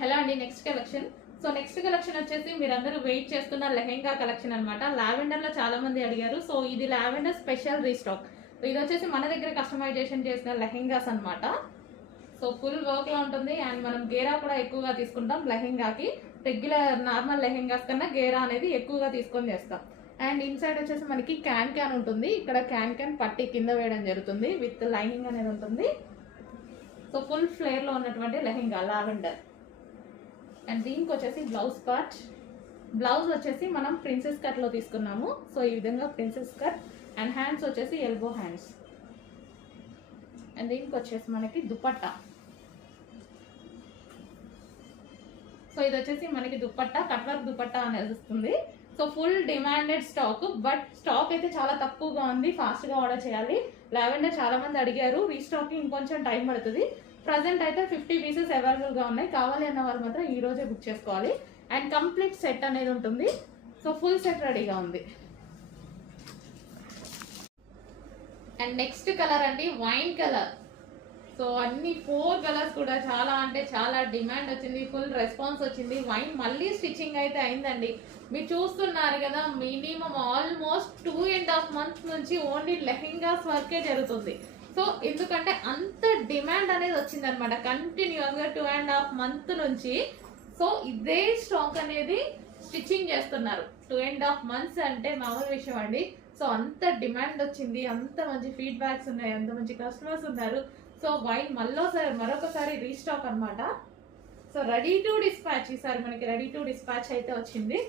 Hello అండి, next collection. So next collection వచ్చేసి మీరందరూ వెయిట్ చేస్తున్న లెహెంగా కలెక్షన్ అనమాట. లావెండర్ లో చాలా మంది అడిగారు. సో ఇది లావెండర్ స్పెషల్ రీస్టాక్. ఇది వచ్చేసి మన దగ్గర కస్టమైజేషన్ చేసిన లెహెంగాస్ అనమాట. సో ఫుల్ వర్క్ లో ఉంటుంది అండ్ మనం గేరా కూడా ఎక్కువగా తీసుకుంటాం. లెహెంగాకి రెగ్యులర్ నార్మల్ లెహెంగాస్ కన్నా గేరా అనేది ఎక్కువగా తీసుకొని చేస్తాం. అండ్ ఇన్సైడ్ వచ్చేసి మనకి క్యాన్ క్యాన్ ఉంటుంది. ఇక్కడ క్యాన్ క్యాన్ పట్టి కింద వేయడం జరుగుతుంది విత్ లైనింగ్ అనేది ఉంటుంది. సో ఫుల్ ఫ్లేర్ లో ఉన్నటువంటి లెహెంగా లావెండర్. అండ్ దీనికి వచ్చేసి బ్లౌజ్ పార్ట్. బ్లౌజ్ వచ్చేసి మనం ప్రిన్సెస్ కట్ లో తీసుకున్నాము. సో ఈ విధంగా ప్రిన్సెస్ కట్ అండ్ హ్యాండ్స్ వచ్చేసి ఎల్బో హ్యాండ్స్. అండ్ దీనికి వచ్చేసి మనకి దుపట్టా. సో ఇది వచ్చేసి మనకి దుపట్టా, కట్ వర్క్ దుపట్టా అనేది వస్తుంది. So full demanded stock, but stock అయితే చాలా తక్కువగా ఉంది. ఫాస్ట్ గా ఆర్డర్ చేయాలి. లావెండర్ చాలా మంది అడిగారు. రీస్టాక్ ఇంకొంచెం టైం పడుతుంది. ప్రజెంట్ అయితే 50 పీసెస్ అవైలబుల్ గా ఉన్నాయి. కావాలి అన్న వాళ్ళు మాత్రం ఈ రోజే బుక్ చేసుకోవాలి. అండ్ కంప్లీట్ సెట్ అనేది ఉంటుంది. సో ఫుల్ సెట్ రెడీగా ఉంది. అండ్ నెక్స్ట్ కలర్ అండి, వైన్ కలర్. సో అన్ని 4 కలర్స్ కూడా చాలా అంటే చాలా డిమాండ్ వచ్చింది, ఫుల్ రెస్పాన్స్ వచ్చింది. వైన్ మళ్ళీ స్టిచ్చింగ్ అయితే అయిందండి. మీరు చూస్తున్నారు కదా, మినిమం ఆల్మోస్ట్ 2.5 months నుంచి ఓన్లీ లెహెంగాస్ వర్కే జరుగుతుంది. సో ఎందుకంటే అంత డిమాండ్ అనేది వచ్చింది అనమాట కంటిన్యూస్ గా 2.5 months నుంచి. సో ఇదే స్టాక్ అనేది స్టిచ్చింగ్ చేస్తున్నారు. 2.5 months అంటే మామూలు విషయం అండి. సో అంత డిమాండ్ వచ్చింది, అంత మంచి ఫీడ్బ్యాక్స్ ఉన్నాయి, అంత మంచి కస్టమర్స్ ఉన్నారు. సో వైన్ మరొకసారి రీస్టాక్ అనమాట. సో రెడీ టు డిస్పాచ్, ఈసారి మనకి రెడీ టు డిస్పాచ్ అయితే వచ్చింది.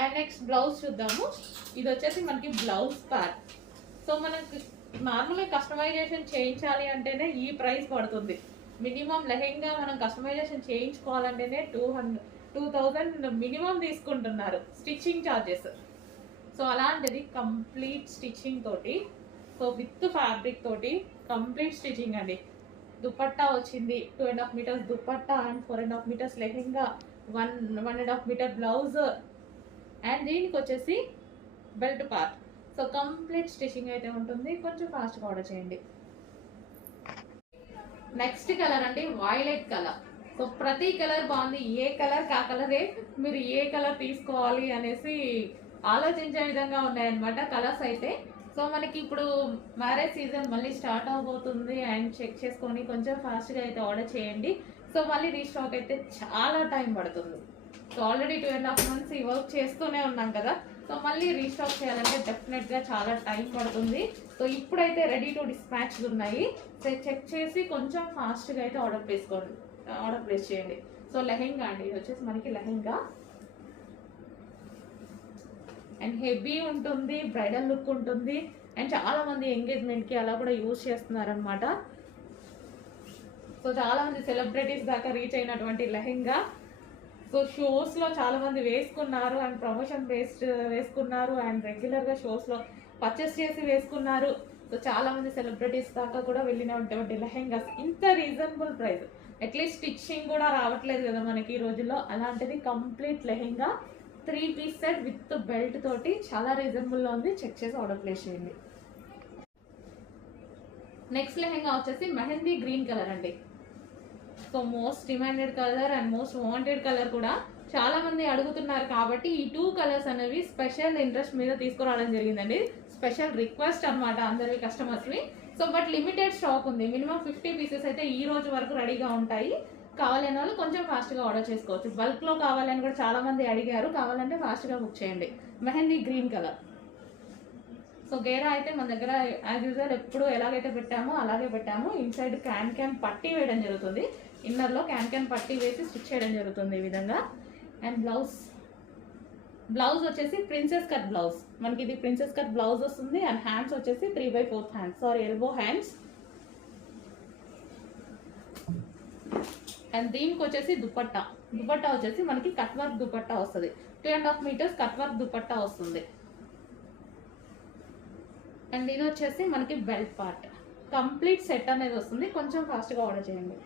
అండ్ నెక్స్ట్ బ్లౌజ్ చూద్దాము. ఇది వచ్చేసి మనకి బ్లౌజ్ పార్ట్. సో మనకి నార్మల్గా కస్టమైజేషన్ చేయించాలి అంటేనే ఈ ప్రైస్ పడుతుంది. మినిమం లెహెంగా మనం కస్టమైజేషన్ చేయించుకోవాలంటేనే 2000 మినిమం తీసుకుంటున్నారు స్టిచ్చింగ్ ఛార్జెస్. సో అలాంటిది కంప్లీట్ స్టిచ్చింగ్ తోటి, సో విత్ ఫ్యాబ్రిక్ తోటి కంప్లీట్ స్టిచ్చింగ్ అండి. దుపట్టా వచ్చింది, 2.5 meters dupatta and 4.5 meters lehenga, 1.5 meter blouse. And దీనికి వచ్చేసి belt part. So complete stitching అయితే ఉంటుంది. కొంచెం ఫాస్ట్గా ఆర్డర్ చేయండి. నెక్స్ట్ కలర్ అండి, వైలెట్ కలర్. సో ప్రతి కలర్ బాగుంది. ఏ కలర్ కా కలరే మీరు ఏ కలర్ తీసుకోవాలి అనేసి ఆలోచించే విధంగా ఉన్నాయన్నమాట కలర్స్ అయితే. సో మనకి ఇప్పుడు మ్యారేజ్ సీజన్ మళ్ళీ స్టార్ట్ అవబోతుంది అండ్ చెక్ చేసుకొని కొంచెం ఫాస్ట్గా అయితే ఆర్డర్ చేయండి. సో మళ్ళీ రీస్టాక్ అయితే చాలా టైం పడుతుంది. సో ఆల్రెడీ 2.5 months ఈ వర్క్ చేస్తూనే ఉన్నాం కదా. సో మళ్ళీ రీస్టాక్ చేయాలంటే డెఫినెట్గా చాలా టైం పడుతుంది. సో ఇప్పుడైతే రెడీ టు డిస్పాచ్ ఉన్నాయి. సో చెక్ చేసి కొంచెం ఫాస్ట్గా అయితే ఆర్డర్ ప్లేస్ చేయండి. సో లెహెంగా అండి, ఇది వచ్చేసి మనకి లెహెంగా అండ్ హెవీ ఉంటుంది, బ్రైడల్ లుక్ ఉంటుంది. అండ్ చాలా మంది ఎంగేజ్మెంట్కి అలా కూడా యూజ్ చేస్తున్నారనమాట. సో చాలా మంది సెలబ్రిటీస్ దాకా రీచ్ అయినటువంటి లెహెంగా. సో షోస్లో చాలా మంది వేసుకున్నారు అండ్ ప్రమోషన్ బేస్డ్ వేసుకున్నారు అండ్ రెగ్యులర్గా షోస్లో పర్చేస్ చేసి వేసుకున్నారు. సో చాలా మంది సెలబ్రిటీస్ దాకా కూడా వెళ్ళినటువంటి లెహెంగాస్ ఇంత రీజనబుల్ ప్రైస్. అట్లీస్ట్ స్టిచ్చింగ్ కూడా రావట్లేదు కదా మనకి ఈ రోజుల్లో. అలాంటిది complete lehenga 3 piece set with belt తోటి చాలా రీజనబుల్లో ఉంది. చెక్ చేసి ఆర్డర్ ప్లేస్ చేయండి. నెక్స్ట్ లెహెంగా వచ్చేసి మెహందీ గ్రీన్ కలర్ అండి. So most demanded colour and most wanted colour కూడా. చాలా మంది అడుగుతున్నారు కాబట్టి ఈ 2 కలర్స్ అనేవి స్పెషల్ ఇంట్రెస్ట్ మీద తీసుకురావడం జరిగిందండి. స్పెషల్ రిక్వెస్ట్ అనమాట అందరి కస్టమర్స్ని. సో బట్ లిమిటెడ్ స్టాక్ ఉంది. మినిమం 50 pieces అయితే ఈ రోజు వరకు రెడీగా ఉంటాయి. కావాలనే వాళ్ళు కొంచెం ఫాస్ట్గా ఆర్డర్ చేసుకోవచ్చు. బల్క్లో కావాలని కూడా చాలా మంది అడిగారు. కావాలంటే ఫాస్ట్గా బుక్ చేయండి. Mehndi green colour. సో గేరా అయితే మన దగ్గర యాజ్ యూజువల్ ఎప్పుడు ఎలాగైతే పెట్టామో అలాగే పెట్టాము. ఇన్సైడ్ క్యాన్ పట్టీ వేయడం జరుగుతుంది. ఇన్నర్లో క్యాన్ పట్టీ వేసి స్టిచ్ చేయడం జరుగుతుంది ఈ విధంగా. అండ్ బ్లౌజ్ వచ్చేసి ప్రిన్సెస్ కట్ బ్లౌజ్. మనకి ఇది ప్రిన్సెస్ కట్ బ్లౌజ్ వస్తుంది. అండ్ హ్యాండ్స్ వచ్చేసి 3/4 హ్యాండ్స్, ఎల్బో హ్యాండ్స్. అండ్ దీనికి వచ్చేసి దుపట్టా వచ్చేసి మనకి కట్ వర్క్ దుపట్టా వస్తుంది. 2.5 meters కట్ వర్క్ దుపట్టా వస్తుంది. అండ్ ఇది వచ్చేసి మనకి బెల్ట్ పార్ట్. కంప్లీట్ సెట్ అనేది వస్తుంది. కొంచెం ఫాస్ట్గా ఆర్డర్ చేయండి.